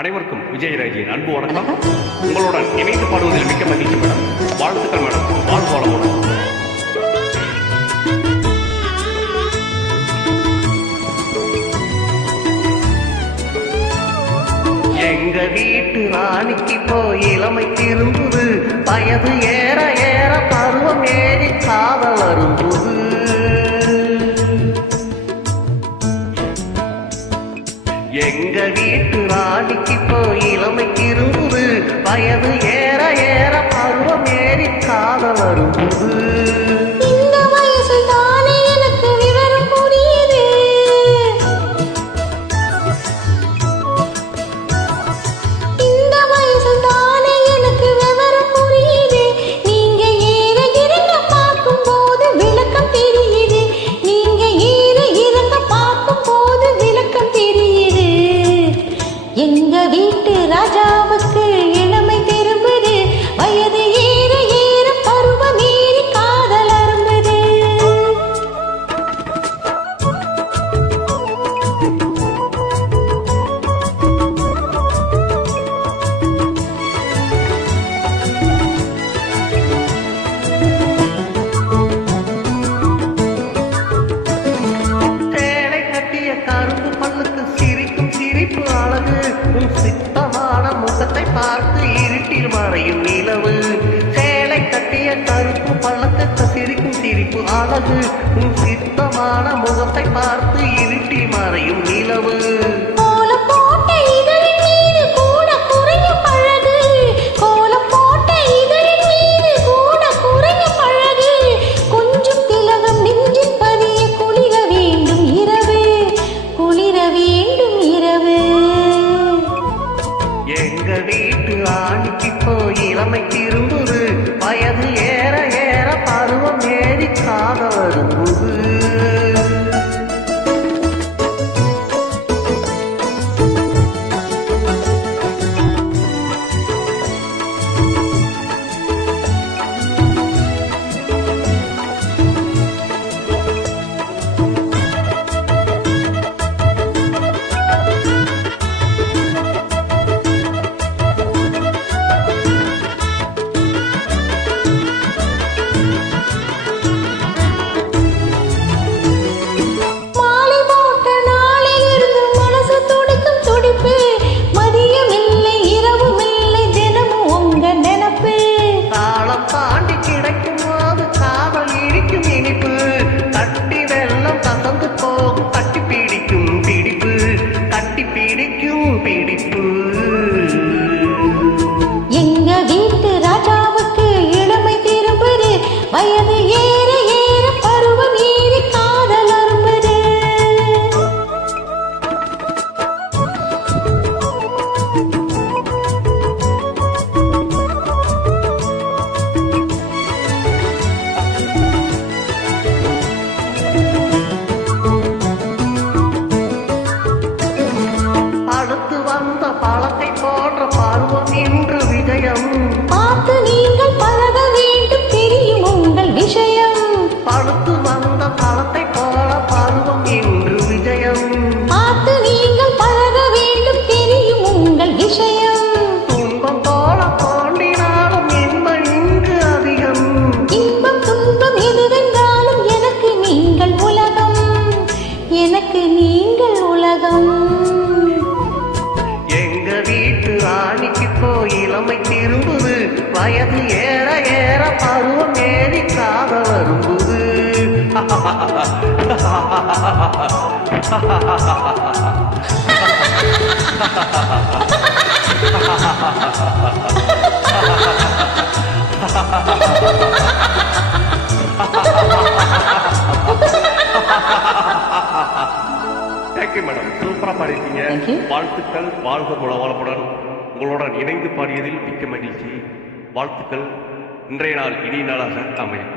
அனைவருக்கும் விஜயராஜின் அன்பு வணக்கம். உங்களுடன் இணைந்து பாடுவதில் மிக்க மகிழ்ச்சி மேடம். வாழ்த்துக்கள் மேடம். வாழ்வு வளமுடன். எங்க வீட்டு ராணிக்கு போய் இளமை திரும்புது, வயது ஏற ஏற பருவம் ஏறி காதல் வரும்புது. எங்க வீட்டு ராணிக்கு போய் இளமை திரும்புது, வயது ஏற ஏற பருவம் ஏறி காதல் வரும்புது. எங்க வீட்டு ராஜாவுக்கு இளமை திரும்புது, வயது ஏற ஏற பருவம் ஏறி காதல் அரும்புது. சேலை கட்டிய கரும்பு பல்லுக்கு சிரிக்கும் சிரிப்பு அழகு, உன் சித்தமான முகத்தை பார்த்து இருட்டில் மறையும் நிலவு. சேலை கட்டிய கருப்பு பல்லக்கு சிரிக்கும் சிரிப்பு அழகு, உன் சித்தமான முகத்தை பார்த்து இருட்டில் மறையும் நிலவு. எங்க வீட்டு ஆணிக்கு போய் இளமை திரும்புது, வயது ஏற ஏற பருவம் ஏறி காதல் வரும்புது. தாண்டி கிடைக்கும் போது காதல் இனிக்கும் இனிப்பு, கட்டி வெள்ளம் கசந்து போகும் கட்டி பிடிக்கும் பிடிப்பு, கட்டி பிடிக்கும் பிடிப்பு. எங்க வீட்டு ராஜாவுக்கு இளமை திரும்புது, வயது ஏற ஏற பருவம் ஏறி காதல் அரும்புது. அடுத்து வந்த பழத்தை போன்ற பருவம் இன்று விஜயம், பார்த்து நீங்கள் பழக வேண்டும், தெரியும் உங்கள் விஷயம். அடுத்து வந்த பழத்தை போல பருவம் இன்று விஜயம், பார்த்து நீங்கள் பழக வேண்டும், தெரியும் உங்கள் விஷயம். துன்பம் போல தோன்றினாலும் இன்பம் இங்கு அதிகம். இன்பம் துன்பம் எதுவென்றாலும் எனக்கு நீங்கள் உலகம், எனக்கு நீங்கள் உலகம். எங்க வீட்டு ராணிக்கு போய் இளமை திரும்புது, வயது ஏற ஏற பருவம் ஏறி காதல் வரும்புது. Thank you madam. சூப்பரா பாடிருக்கீங்க. வாழ்த்துக்கள். வாழ்க வளமுடன். உங்களுடன் இணைந்து பாடியதில் மிக்க மகிழ்ச்சி. வாழ்த்துக்கள். இன்றைய நாள் இனிய நாளாக அமையும்.